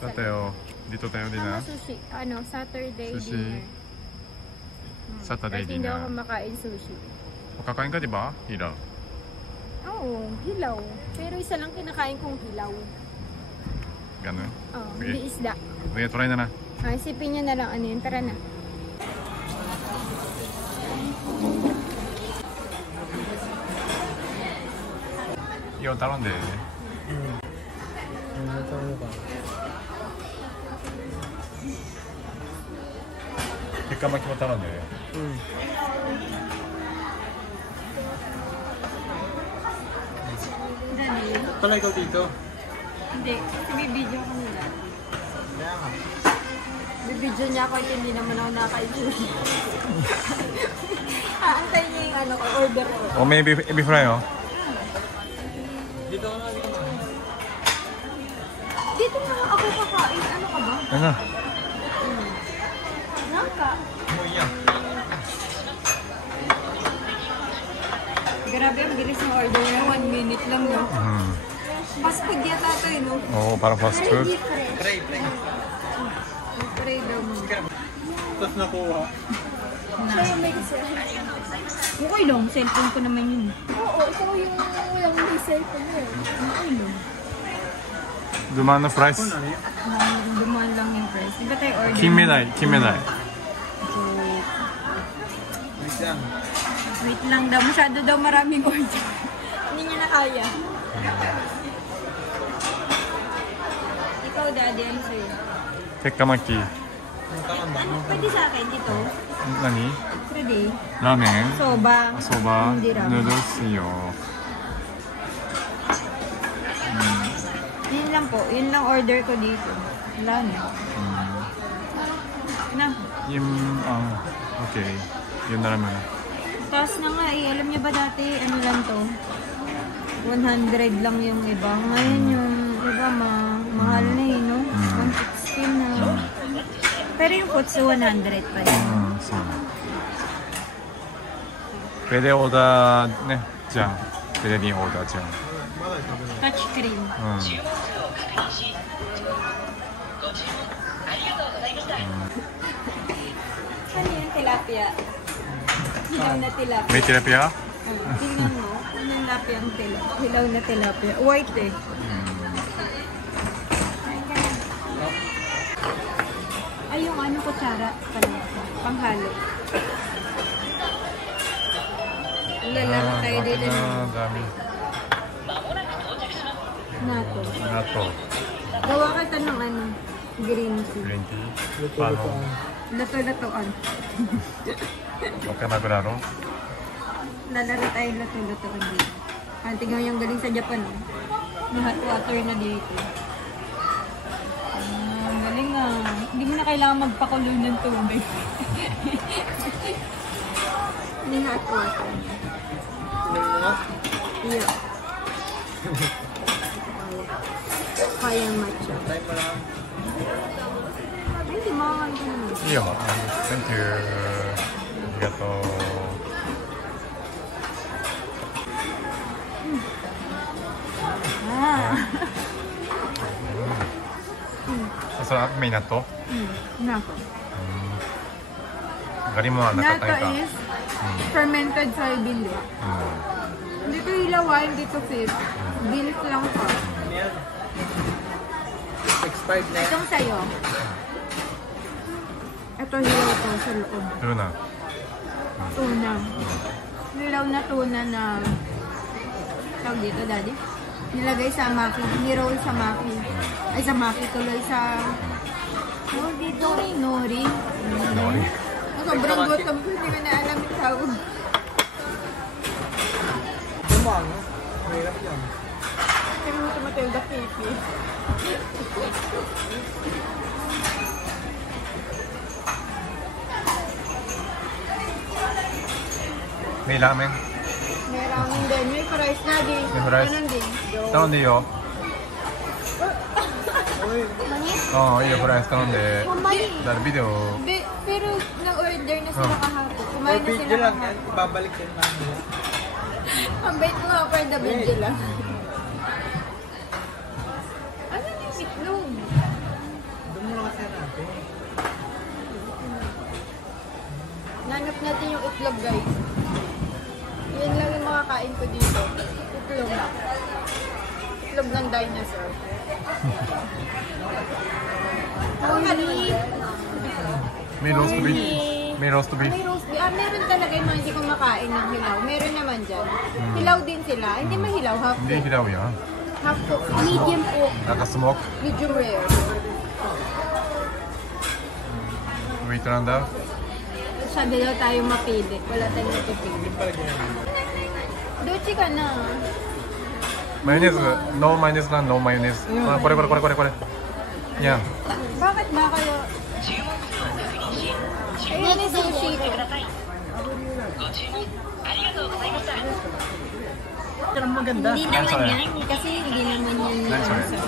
Tateo. Dito tayo din na. Sushi. Ano, Saturday Sushi. dinner. Saturday Kasi hindi dinner. ako makain sushi. Makakain ka diba? Hilaw. Oo, hilaw. Pero isa lang kinakain kong hilaw. Ganun. Oo, Sige. hindi isda. Sige, try na na. Isipin nyo na lang ano yun. Tara na. 이거 다른데. 백가마키만 다른데. Pala ikaw dito? Hindi, bibidyo ko nila. Kaya nga. Bibidyo niya ako at hindi naman ako nakain sushi. Aantayin niya yung ano ko, order ko. O may ebi fry oh. Dito na ako kakain. Ano ka ba? Ano? Naka. Mo yan. Grabe, ang bilis ng order niya. 1 minute lang, no? Fast food yata ito, no? Oo, parang fast Pero food. hindi fresh. Pray. Pray daw mo. Tapos nakuha. Siya yung may okay lang, cellphone ko naman yun. Oo, ikaw yung walang may cellphone mo. Okay lang. Dumaan na price. Dumaan lang yung price. Di ba tayo order? Kinmeday. Wait lang. Wait lang daw. Masyado daw maraming order. Hindi niya na kaya. Ikaw, Daddy, ano sa'yo? 백가마키. Ano? Pwede sa akin ito? Nani? Pwede. 라멘. Soba. 소바. Hindi ramen. 누들스요. Yun lang po. Yun lang order ko dito. Wala na. Na. 오케이. yun na naman. Taas na nga eh. Alam niyo ba dati, ano lang to? 100 lang yung iba. Ngayon yung iba mahal na eh, no? 116 na. Pero yung putso 100 pa rin. そう。ペレオーダーね。じゃあ、ペレリンオーダーじゃん。 Touch cream. Ano yung tilapia? Hilaw na tilapia. May tilapia? Tingnan mo. Ano yung tilapia ang hilaw na tilapia? White eh. Ay, yung ano kutsara pala. Panghalo. Lalaro tayo dito. dami. Nato. Nato. Gawa ka ng ano? Green tea. Green tea. Paano? Lato-latoan. Huwag ka nagularo? Lalaro tayo lato-latoan dito. Tingnan mo yung galing sa Japan. Oh. May hot water na dito. Ang galing ah. Hindi mo na kailangan magpakulo ng tubig. May hot water. Yeah. Kaya matcha. Try mo lang. Ay, di makakal ko naman. Iyo. Thank you. Arigato.それはメイン納豆 Nako. ガリもはなかったん Nata か is fermented soybean. Dito hilawan, dito fish. Beans lang pa. Ano yan? Expired na yan. Itong sayo. Ito hilaw to sa loob. Luna. Tuna. Hilaw na tuna na tawag dito, Daddy. Nilagay sa maki. Niroll sa maki. Ay, sa maki tuloy sa dito nori. Nori. Sobrang gutom ko. Hindi ko na alam yung tawag. Ano mo ano? Mahirap yan. Pero mo tumatay the pipi. May ramen. May ramen din. May fries na din. May fries. Ganun din. Tanong din yo. Uy, Oo, iyo, fries tanong din. Mamali. Dahil video. Pero nag-order na sila kahapon. Kumain na video sila lang yan. kahapon. Ibabalik din namin. Ang bait mo nga for the video lang. Ano yung itlog? Isa natin. Nanap natin yung itlog, guys. Yan lang yung makakain ko dito. Itlog. Itlog ng dinosaur. Honey. May roast beef. May roast beef. May roast beef. Ah, meron talaga yung mga hindi ko makain ng hilaw. Meron naman dyan. Hilaw din sila. Hindi mahilaw. Half Hindi cook. hilaw yan. Half cook. Medium cook. Naka-smoke. Medium rare. Wait lang daw. Masyado daw tayo mapili. Wala tayong mapipili. Pala ganyan. Dochi ka na. Mayonnaise. No mayonnaise lang. No mayonnaise. Ah, kore. Yan. Bakit ba kayo? Ayun yung sushi ko. Pero maganda. Hindi Nice naman one. yan. Kasi hindi naman yan yung Nice one. sushi.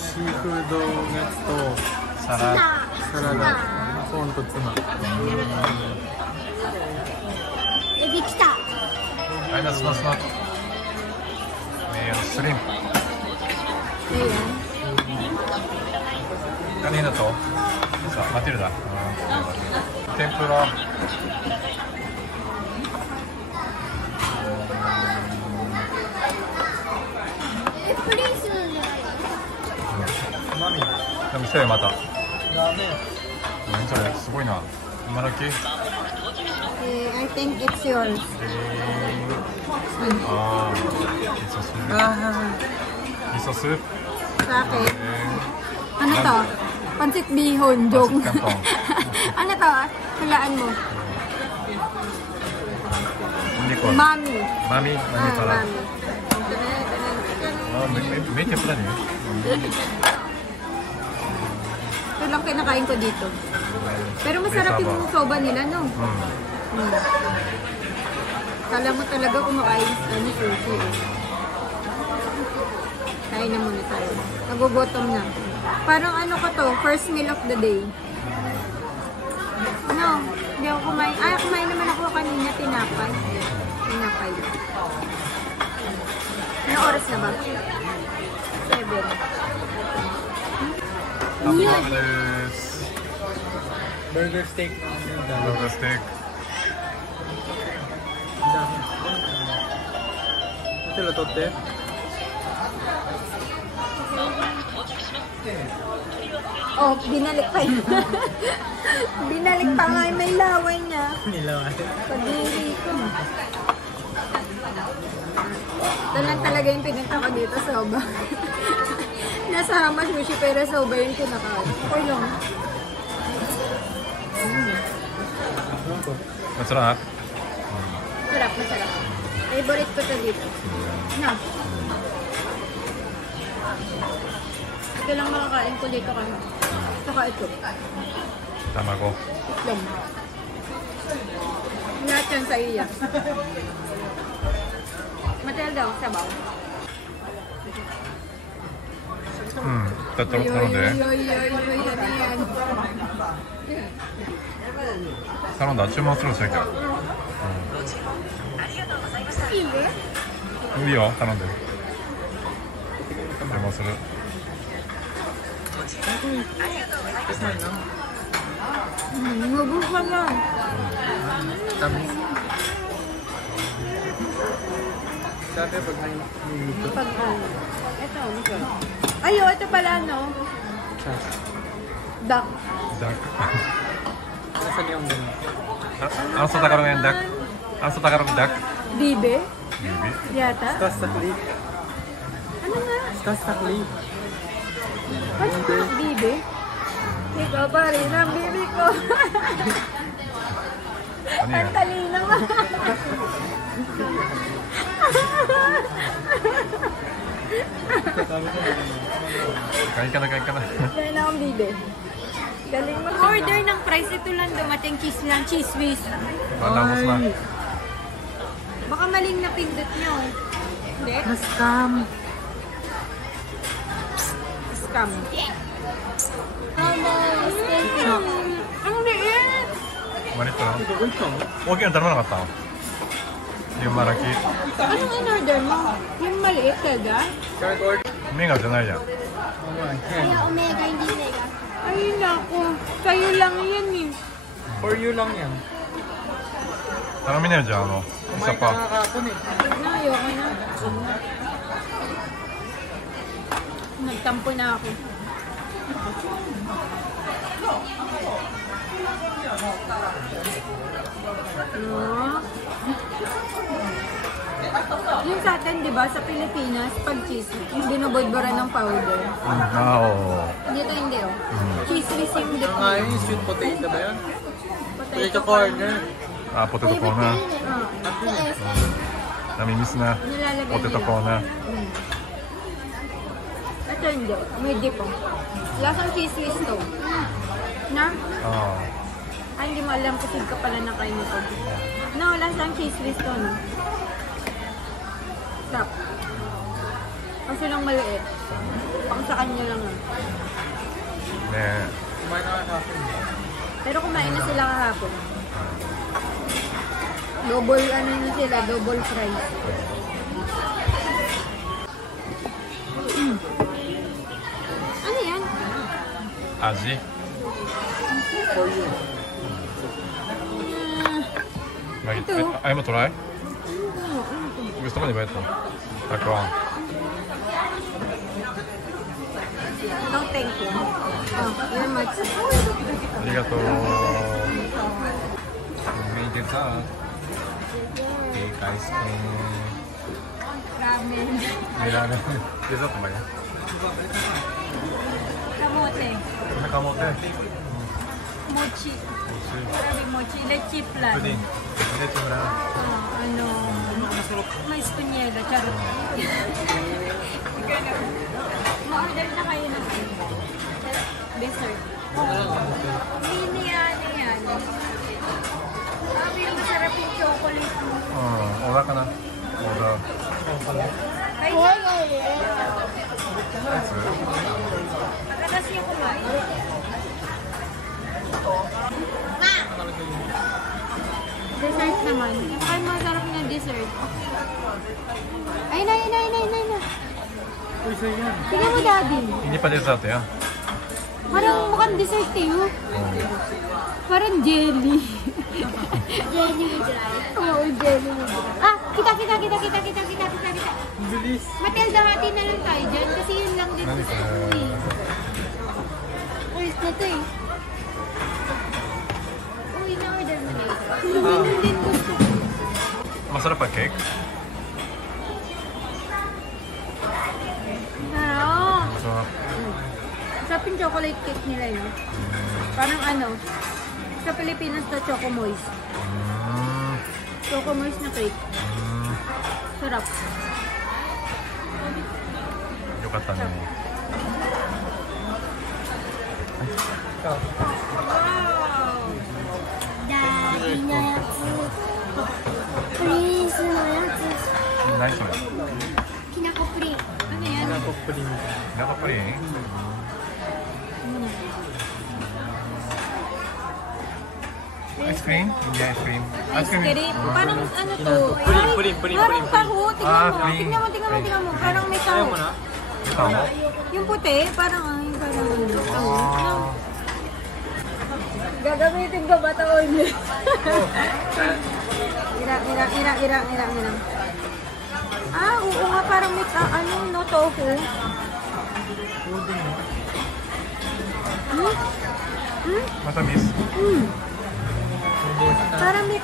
Seafood nuts to Sarap. sarada. コーンとツナ。 Eh, big stop. Ay, mas. May shrimp. Ayan. Kanina to? Sa Matilda. Tempura. Eh, please. マミ。でも見せてまた。ダメ。何それすごいな。今だけ Eh, I think it's yours. ああ。味噌汁。味噌スープ。 Sa akin. Ano to? Pansit bihon, jong. Pansit canton. Ano to? Hulaan mo. Hindi ko. Mami. Mami? Mami Ah, pala. mami. Ah, may tempura niyo. Ito lang kinakain ko dito. Pero masarap yung soba nila, no? Kala mo talaga kumakain sa sushi. Kain na muna tayo. Nagugutom na. Parang ano ko to, first meal of the day. No, hindi ako kumain. Ah, kumain naman ako kanina, tinapay. Tinapay. Ano oras na ba? 7. Hamburgerです。 Burger steak. バーガーステーキ。 Ito to te. Oh, binalik pa yun. Binalik pa nga yung may laway niya. Nilawan. Pag-iwi ko. Ito lang talaga yung pinunta ko dito, soba. Nasa Hama Sushi pero soba yung kinakain. Okay lang. Masarap. Masarap, masarap. Favorite ko to dito. Na. Ito lang makakain ko dito kami. Saka ito. Tamago. Itlog. Lahat yan sa iya. Matilda, sabaw. Tatlo頼んで。 Ano yan? 頼んだ。注文するのしなきゃ。いいよ、頼んで。注文する。 Mabuka na. Tamis. Dati pag niluluto. Pag ito, ito. Ayo, ito pala, no? Duck. Duck. Nasaan yung ganun? Ano sa Tagalog yung duck? Ano sa Tagalog duck? Bibe? Bibi. Yata? Stas takli. Ano nga? Stas takli. Ano nga? Bibe? Ikaw pa rin ang bibi ko. Ano yan? Ang talino mo. Kain ka na. Yan ang bibe. Galing mo. Order ng price. Ito lang dumating. Cheese lang. Cheese whiz. Malamos na. Baka maling napindot nyo. Hindi? Na-scam. Scam. Ang liit! Manito na. どこ行ったの？ 大きいの頼まなかったのyung maraki. Anong in-order mo? Yung maliit talaga? Start order. メガじゃないじゃん。 Oh my Kaya God. omega, hindi mega. Ay, naku. Sa'yo lang yan eh. For you lang yan. Marami na yun dyan, ano? Isa Kumain ka pa. nga kahapon eh. Na, ayoko na. Nagtampo na ako. No. Yung sa atin, di ba, sa Pilipinas, pag cheese, yung binubodbora ng powder. Oo. Dito hindi, oh. Cheese whiz yung dip. Ang ayun, sweet potato ba yan? Potato corner. Ah, potato corner. Namimiss na. Nilalagay Potato nila. corner. Ito hindi, may dip, oh. Lasang cheese whiz to. Na? Oo. Ay, hindi mo alam kasi ka pala na kayo nito. No, lasang cheese whiz to, no? Stop. Kaso lang maliit. Pang sa kanya lang, ah. Ne. Kumain ka nga kahapon. Pero kumain na sila kahapon. Double, ano yun sila, double fries. Ano yan? Aji. For you. Mag- Ito. Ayaw mo try? Ano to? Gusto mo di ba ito? Takuan. No, thank you. Oh, very much. Arigato. May dessert. Cake, ice cream. Ramen. May ramen. Dessert ba yan? Kamote. Nakamote. Mochi. Sabi mochi. Leche plan. Puding. Hindi ito na. Ano? May spanyela. Charot. Ma-order na kayo ng dessert. Mini yan. Sabi yung masarap yung chocolate mo. Oda ka na. Oda. Ay, matagas yung kumain. Dessert naman. Ay, masarap na dessert. Ay, na. Uy, sa'yo yan. Tingnan mo, Daddy. Hindi pa dessert yan. Parang mukhang dessert eh, oh. Parang jelly. Jelly with rice? Oo, jelly with rice. Ah, kita. Ang bilis. Matilda, hati na lang tayo dyan. Kasi yun lang din Nice. sa uwi. Uy, na to eh. Uy, na-order mo na ito. Ganun din gusto ko. Masarap pa cake? Sarap. Masarap. Sarap yung chocolate cake nila yun. Parang ano, sa Pilipinas to Choco Moist. Choco Moist na cake. Sarap. Yukata ne. Wow! Daddyのやつプリンスのやつ何それ？きなこプリン Ano yan? Nakapulin. Naka pa rin. Ice cream? Hindi ice cream. Ice cream. Parang ano to? Puring. Parang taho. Ah, Tingnan mo. puring. Tingnan mo. Parang may Ayaw taho. mo na? Ito mo? Yung puti, parang parang ano. Taho. Gagamitin ko ba ito oil? Ira. Ah, oo nga, parang may ano, no, tofu. Matamis. Parang may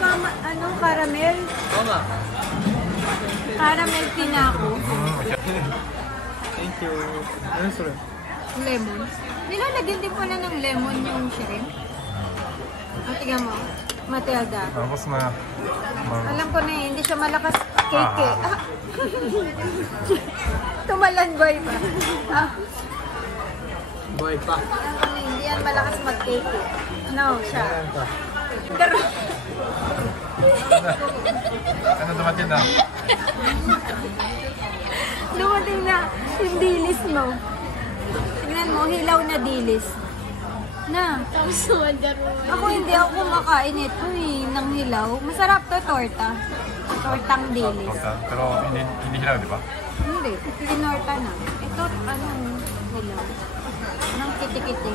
caramel. Oo nga. Caramel tinako. Thank you. Ano sir? Lemon. Nilalagyan din pala ng lemon yung shrimp. Ang tingnan mo, Matilda. Tapos na. Alam ko na hindi siya malakas cake eh. Ah. Tumalangoy pa. Ah. Boy pa. Alam ko na hindi yan malakas mag-cake eh. No, siya. Ano dumating na? Dumating na yung dilis mo. Tingnan mo, hilaw na dilis. Na. Tapos Wonder Woman Ako hindi ako kumakain ito eh, ng hilaw. Masarap to, torta. Tortang dilis. Torta. Pero hindi hilaw, di ba? Hindi, tinorta na. Ito, ano, hilaw. Ng kiti-kiti.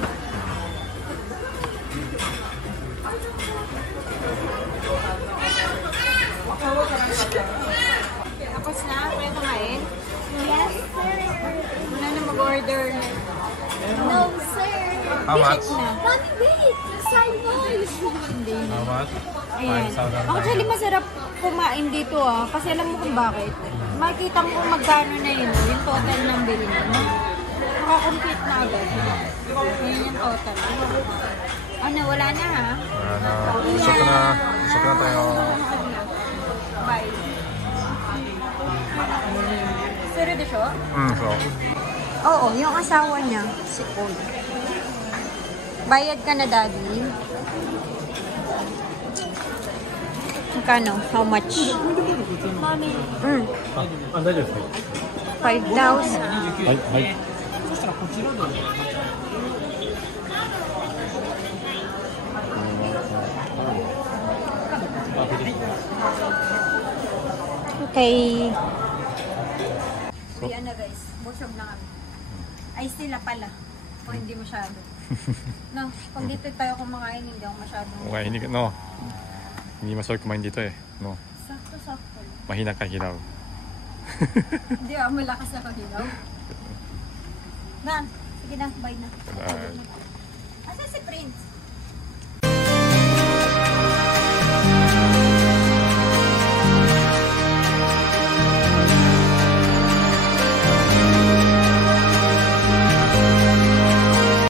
Tapos na, kaya kumain. Yes, sir. Wala na mag-order. No, sir. How much? Visit na. Mommy, wait. Side boys. Hindi na. How much? Ayan. 5,000. Actually, masarap kumain dito Kasi alam mo kung bakit. Makikita mo kung magkano na yun. Yung total ng bili mo. Nakakomplete na agad. Yun yung total. Ano, wala na ha? Ano, busog na tayo. Bye. Seryoso? So. Oo, yung asawa niya, si Paul. Bayad ka na, Daddy. Magkano? How much? Mommy. 大丈夫ですか 5,000. はいはい Okay. Yan na guys, busog na kami. Ay sila pala. O hindi masyado. No, pag dito tayo kumakain, hindi ako masyado. Okay, hindi masarap kumain dito No. Sakto-sakto. Mahina ka hilaw. Hindi malakas ako hilaw. Na, sige na, bye na. Bye. Asa si Prince?